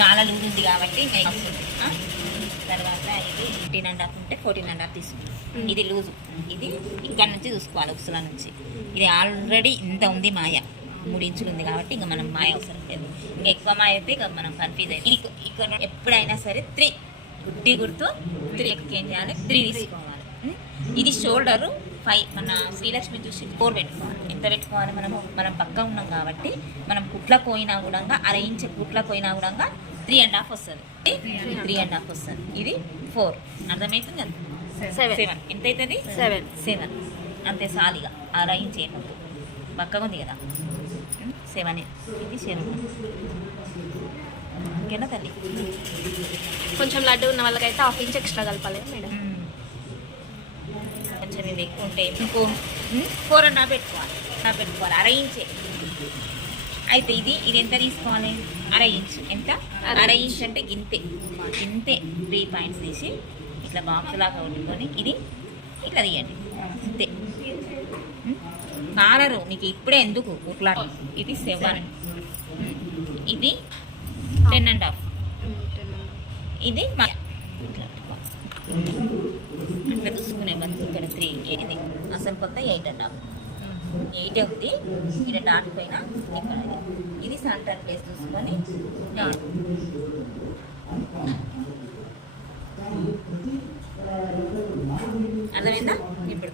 చాలా లూజ్ ఉంది కాబట్టి వస్తుంది. తర్వాత ఇది 18.5 ఉంటే 14.5 తీసుకున్నాం. ఇది లూజు, ఇది ఇక్కడ నుంచి చూసుకోవాలి ఉక్సుల నుంచి. ఇది ఆల్రెడీ ఇంత ఉంది మాయ, 3 ఇంచులు ఉంది కాబట్టి ఇంకా మనం మాయ అవసరం లేదు. ఇంకా ఎక్కువ మాయ అయితే ఇక మనం కన్ఫ్యూజ్ అయ్యి ఇక్కడ ఎప్పుడైనా సరే 3 గుడ్డి గుర్తు 3 ఏం చేయాలి 3 తీసుకోవాలి. ఇది షోల్డరు 5 మన శ్రీలక్ష్మి చూసి 4 పెట్టుకోవాలి. ఎంత పెట్టుకోవాలి మనం పక్క ఉన్నాం కాబట్టి మనం కుట్ల పోయినా కూడా అరేంజ్ కుట్ల పోయినా కూడా 3.5 వస్తుంది. 3.5 వస్తుంది. ఇది 4 అర్థమవుతుంది కదా. 7 ఎంత అవుతుంది 7 అంతే సాలిగా అరేంజ్ చేయకపోతే పక్కగా ఉంది కదా 7. ఇది 7 ఓకేనా తల్లి. కొంచెం లడ్డు ఉన్న వాళ్ళకైతే 1/2 ఇంచ్ ఎక్స్ట్రా కలపాలి మేడం. కొంచెం ఇవి ఎక్కువ ఉంటాయి ఇంకో 4.5 పెట్టుకోవాలి అరేంజ్. అయితే ఇది ఎంత తీసుకోవాలి 1/2 ఇంచ్. ఎంత 1/2 ఇంచ్ అంటే గింతే 3 పాయింట్స్ తీసి ఇట్లా బాక్స్ లాగా వండుకొని ఇది ఇట్లా తీయండి అంతే. కాలరు మీకు ఇప్పుడే ఎందుకు కుట్లాడు. ఇది 7, ఇది 10.5, ఇది అట్లా చూసుకునే బతుకు. ఇక్కడ 3, ఇది అసలు కొత్త 8.5 ఉంది. ఇక్కడ డాట్ పైన ఇక్కడ ఇది సెంటర్ ప్లేస్ చూసుకొని అర్థమైందా. ఇప్పుడు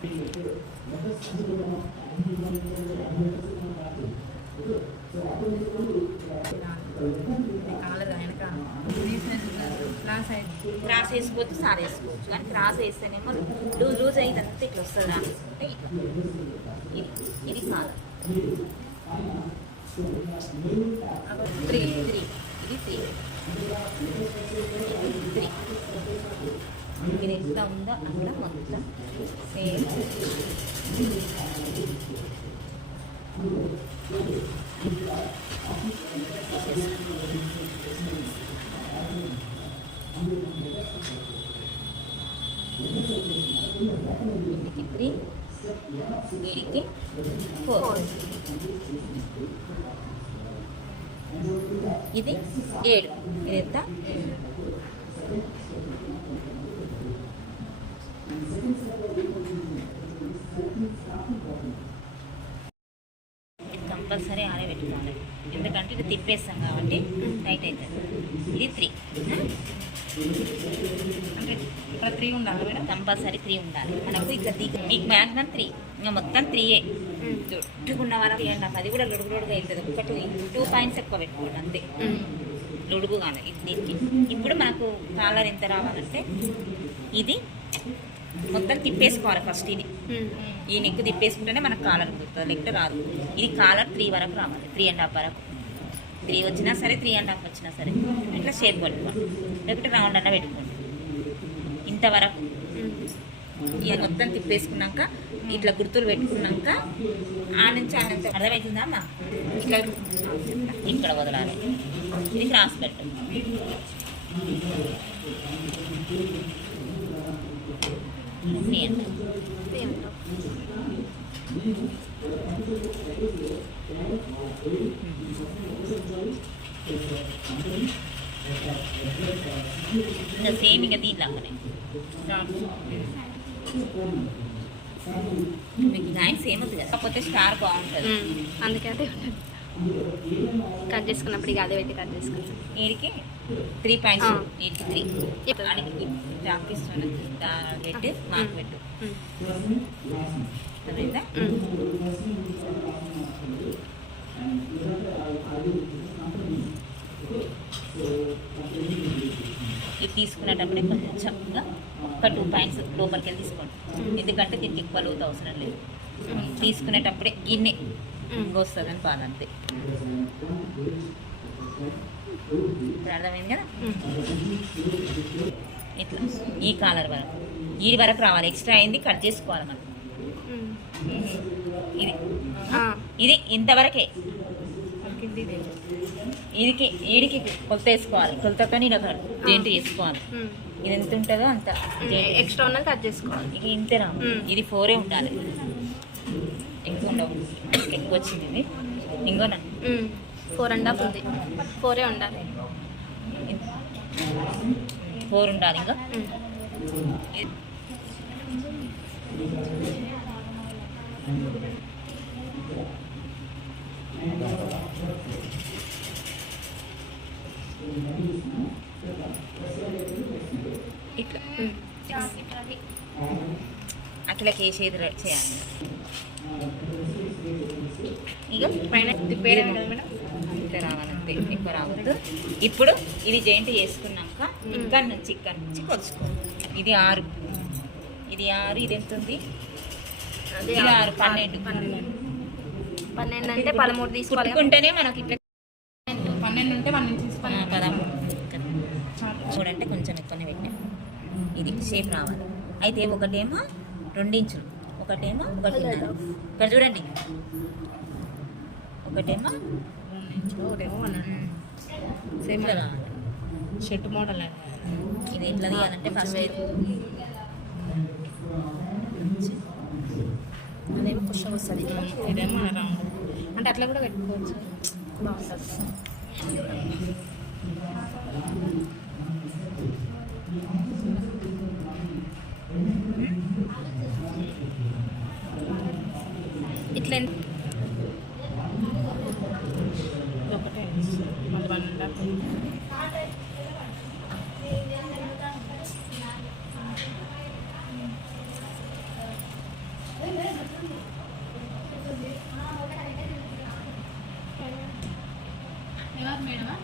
క్రాస్ వేసుకోవచ్చు, సార్ వేసుకోవచ్చు. కానీ క్రాస్ వేస్తేనేమో లూజ్ అయితే అంతా ఇట్లా వస్తుంది. రాసుకుంటే ఇట్లా ఇది కాదు 3 ఇది 3 ఇది ఎట్లా ఉందో అట్లా మొత్తం సేమ్. వీటికి 3, వీడికి 4, ఇది 7. ఇది ఎంత కంపల్సరీ ఆరబెట్టుకోవాలి. ఎందుకంటే ఇది తిప్పేస్తాం కాబట్టి టైట్ అవుతుంది. ఇది 3 అంటే ఇక్కడ 3 ఉండాలి మేడం. కంపల్సరీ 3 ఉండాలి మనకు. ఇక్కడ మీకు మ్యాక్సిమం 3, ఇంకా మొత్తం 3 లుడుకున్న వరకు 3.5. అది కూడా లొడుగుగా వెళ్తుంది. ఒక 2 పాయింట్స్ ఎక్కువ పెట్టుకోండి అంతే, లొడుగు కానీ దీనికి. ఇప్పుడు మనకు కాలర్ ఎంత రావాలంటే ఇది మొత్తం తిప్పేసుకోవాలి ఫస్ట్. ఇది ఈ నెక్ తిప్పేసుకుంటేనే మనకు కాలర్ కుదురుతుంది, లెక్క రాదు. ఇది కాలర్ 3 వరకు రావాలి, 3.5 వరకు. 3 వచ్చినా సరే 3.5 వచ్చినా సరే ఇట్లా షేప్ పట్టుకోండి, లేకపోతే రౌండ్ అన్న పెట్టుకోండి. ఇంతవరకు ఇది మొత్తం తిప్పేసుకున్నాక ఇట్లా గుర్తులు పెట్టుకున్నాక ఆ నుంచి అర్థమవుతుందా అమ్మా. ఇట్లా ఇక్కడ వదలాలి. ఇది క్రాస్ పెట్టు. ఇంకా సేమ్ ఇంకా దీనిలాగానే మీకు లైన్ సేమ్ ఉంది కదా, కాకపోతే స్టార్ బాగుంటుంది. అందుకే అదే కట్ చేసుకున్నప్పుడు ఇక అదే పెట్టి కట్ చేసుకుంటాం. వీడికి 3 పాయింట్స్, వీడికి 3 అడిగి చాపిస్తాను పెట్టి మార్క్ పెట్టు. అదేందా ఇది తీసుకునేటప్పుడే కొంచెంగా ఒక 2 పాయింట్స్ లోపలికి వెళ్ళి తీసుకోండి. ఎందుకంటే దీనికి ఎక్కువ లోతు అవసరం లేదు. తీసుకునేటప్పుడే గిన్నె వస్తుందని బాధంతే. ఇప్పుడు అర్థమైంది కదా. ఇట్లా ఈ కాలర్ వరకు ఈ వరకు రావాలి. ఎక్స్ట్రా అయింది కట్ చేసుకోవాలి మనం. ఇది ఇంతవరకే. ఈడికి కొలత వేసుకోవాలి. కొలతతో నేను ఒక జెంట్ వేసుకోవాలి. ఇది ఎంత ఉంటుందో అంత ఎక్స్ట్రా ఉన్నది కట్ చేసుకోవాలి. ఇక ఇంతేనా. ఇది 4 ఉండాలి, ఎక్కువ ఉండవు. ఎక్కువ వచ్చింది ఇది ఇంకోనా 4.5 ఉంది. 4 ఉండాలి. 4 ఉండాలి ఇంకా. ఇట్లా అట్లా కేసేది చేయాలి. ఇక పైన తిప్పేయడం కదా మేడం. ఇట్లా రావాలంతే, ఎక్కువ రావద్దు. ఇప్పుడు ఇది జాయింట్ చేసుకున్నాక ఇక్కడి నుంచి కొలుచుకో. ఇది 6, ఇది 6, ఇది ఎంత ఉంది? అదే ఇది 6, 12. 12 అంటే 13 తీసుకోవాలి. కుట్టుకుంటేనే మనకి ఇట్లా 12 ఉంటే 12 తీసుకోవాలి. 13 చూడంటే కొంచెం ఎక్కువనే పెట్టాం. ఇది షేప్ రావాలి. అయితే ఒకటేమో 2 ఇంచులు, ఒకటేమో 1.5. ఇక్కడ చూడండి, ఒకటేమో సేమ్ ఇట్లా రావాలి. షర్ట్ మోడల్ ఇది ఎట్లా తీయాలంటే ఫస్ట్ అదేమో పుష్పం వస్తుంది. ఇదేమో రౌండ్ అంటే అట్లా కూడా పెట్టుకోవచ్చు. బాగుంటుంది. ఇట్లా ఒకటే మళ్ళీ 1.5. ఎవరు మేడమా?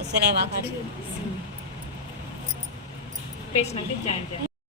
వస్తలేవా ఖర్చు? పేసినాక జాయిన్ చేయాలి.